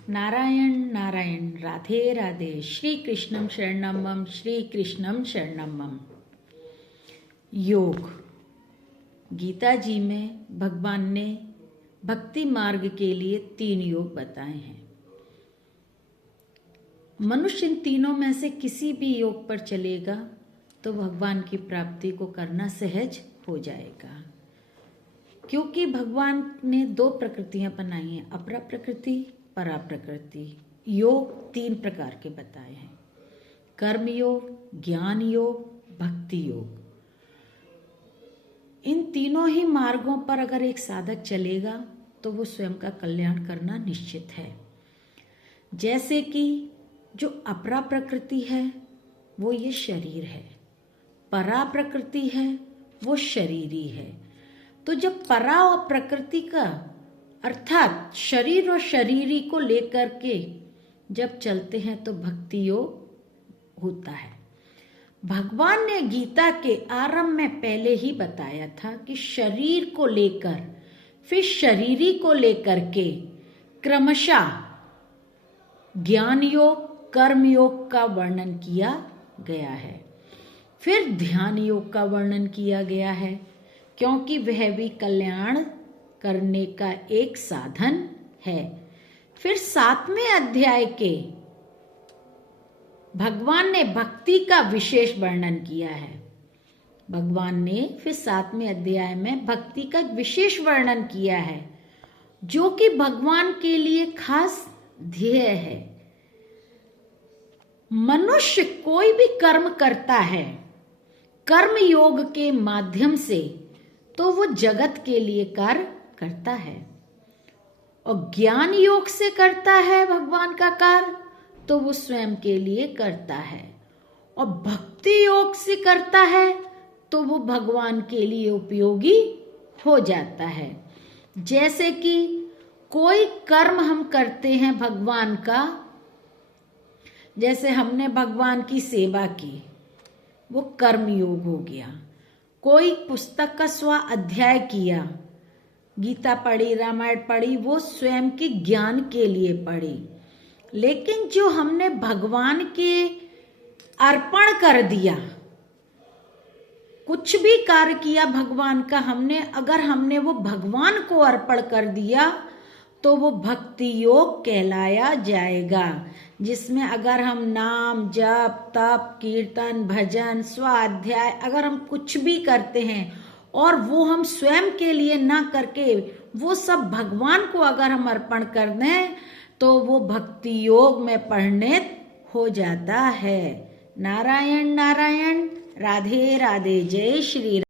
नारायण नारायण राधे राधे श्री कृष्णम शरणम मम श्री कृष्णम शरणम मम। योग। गीता जी में भगवान ने भक्ति मार्ग के लिए 3 योग बताए हैं। मनुष्य इन तीनों में से किसी भी योग पर चलेगा तो भगवान की प्राप्ति को करना सहज हो जाएगा, क्योंकि भगवान ने 2 प्रकृतियां बनाई हैं, अपरा प्रकृति परा प्रकृति। योग 3 प्रकार के बताए हैं, कर्म योग, ज्ञान योग, भक्ति योग। इन तीनों ही मार्गों पर अगर एक साधक चलेगा तो वो स्वयं का कल्याण करना निश्चित है। जैसे कि जो अपरा प्रकृति है वो ये शरीर है, परा प्रकृति है वो शरीरी है। तो जब परा और प्रकृति का अर्थात शरीर और शरीरी को लेकर के जब चलते हैं तो भक्ति योग होता है। भगवान ने गीता के आरंभ में पहले ही बताया था कि शरीर को लेकर फिर शरीरी को लेकर के क्रमशः ज्ञान योग, कर्म योग का वर्णन किया गया है, फिर ध्यान योग का वर्णन किया गया है, क्योंकि वह भी कल्याण करने का एक साधन है। फिर 7वें अध्याय के भगवान ने भक्ति का विशेष वर्णन किया है। भगवान ने फिर 7वें अध्याय में भक्ति का विशेष वर्णन किया है, जो कि भगवान के लिए खास ध्येय है। मनुष्य कोई भी कर्म करता है कर्म योग के माध्यम से तो वो जगत के लिए कार्य करता है, और ज्ञान योग से करता है भगवान का कार्य तो वो स्वयं के लिए करता है, और भक्ति योग से करता है तो वो भगवान के लिए उपयोगी हो जाता है। जैसे कि कोई कर्म हम करते हैं भगवान का, जैसे हमने भगवान की सेवा की, वो कर्म योग हो गया। कोई पुस्तक का स्वाध्याय किया, गीता पढ़ी, रामायण पढ़ी, वो स्वयं के ज्ञान के लिए पढ़ी। लेकिन जो हमने भगवान के अर्पण कर दिया, कुछ भी कार्य किया भगवान का अगर हमने वो भगवान को अर्पण कर दिया तो वो भक्ति योग कहलाया जाएगा, जिसमें अगर हम नाम जप तप कीर्तन भजन स्वाध्याय अगर हम कुछ भी करते हैं और वो हम स्वयं के लिए ना करके वो सब भगवान को अगर हम अर्पण कर दें तो वो भक्ति योग में परिणत हो जाता है। नारायण नारायण राधे राधे जय श्री राम।